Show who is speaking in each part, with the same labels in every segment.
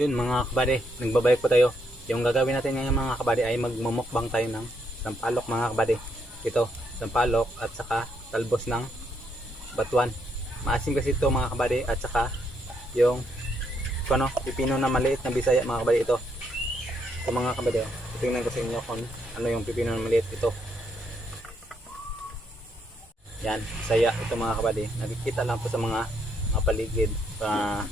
Speaker 1: Yun mga kabady, nagbabalik po tayo. Yung gagawin natin ngayon mga kabady ay magmumukbang tayo ng sampalok mga kabady. Ito, sampalok at saka talbos ng batuan. Maasim kasi ito mga kabady at saka yung ano, pipino na maliit na bisaya mga kabady ito. Ito mga kabady, oh. tingnan ko sa inyo kung ano yung pipino na maliit ito. Yan, saya ito mga kabady. Nakikita lang po sa mga, mga paligid. Uh,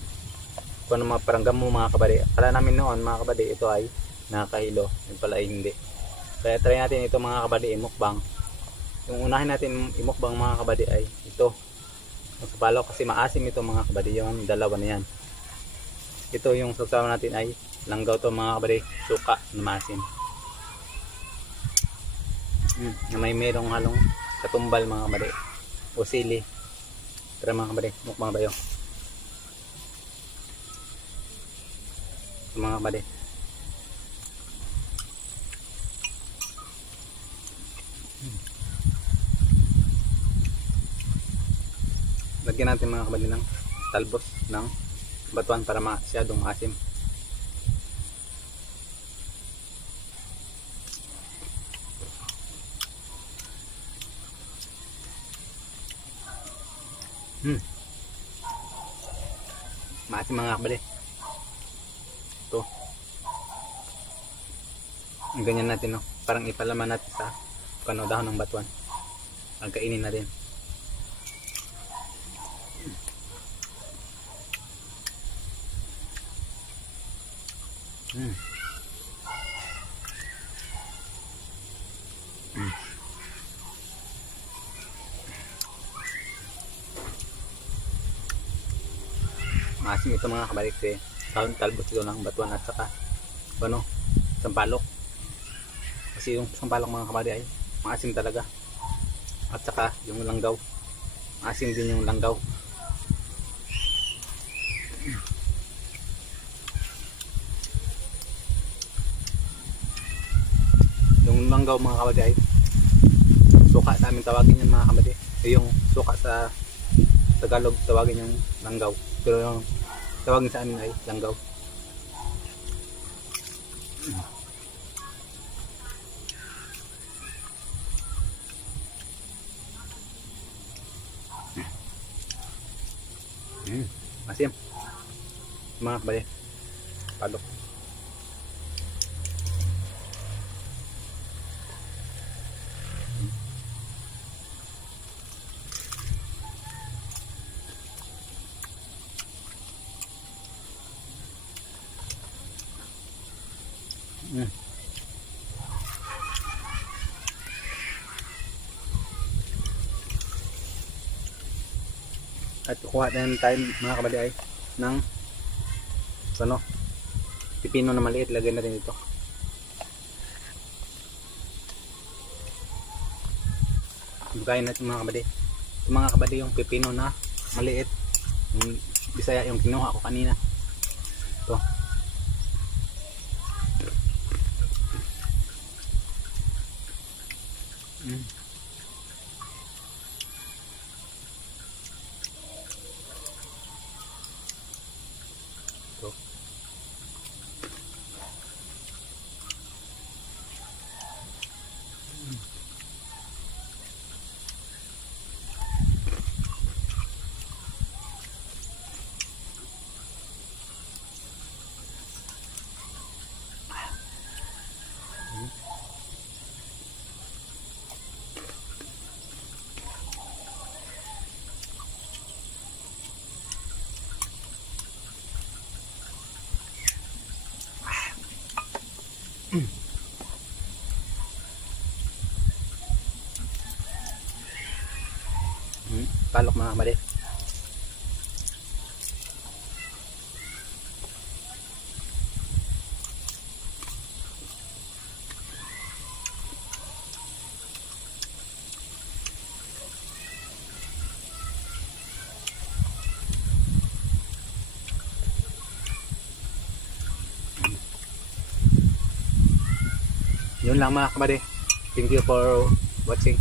Speaker 1: kung ano mga paranggam mo mga kabady. Kala namin noon mga kabady ito ay nakakahilo. Yung pala ay hindi. Kaya try natin ito mga kabady imukbang. Yung unahin natin imukbang mga kabady ay ito. Yung sapalo kasi maasim ito mga kabady. Yung dalawa na yan. Ito yung sasama natin ay langgaw to mga kabady. Suka na maasim. Mm, na may merong halong katumbal mga kabady. O sili. Tara mga kabady. Mukbang tayo. Mga kabady. Lagyan natin mga kabady ng talbos ng batuan para masyadong asim. Hmm. Maasim mga kabady. Ito. Ang ganyan natin, no? Parang ipalaman natin sa kano ng batuan. Ang kainin natin. Mm. Mm. Maasim ito mga kabalik eh talbos ito ng batuan at saka ano, sampalok kasi yung sampalok mga kabady ay maasim talaga. At saka yung langgaw. Maasim din yung langgaw. Yung langgaw mga kabady ay suka sa amin tawagin yan mga kabady. Yung suka sa Tagalog tawagin yung langgaw. Pero yung tawagin sa amin ay langgaw. Mm, masim mga kabali palok Mm. At kukuha din tayo mga kabali ay ng ano, pipino na maliit. Lagyan natin dito. Bukayin natin mga kabali. Ito mga kabali yung pipino na maliit. Yung bisaya yung kinuha ko kanina. Ito. Mm. Ito. Mm. Palok mga kamali. Yun lang mga kamali. Thank you for watching.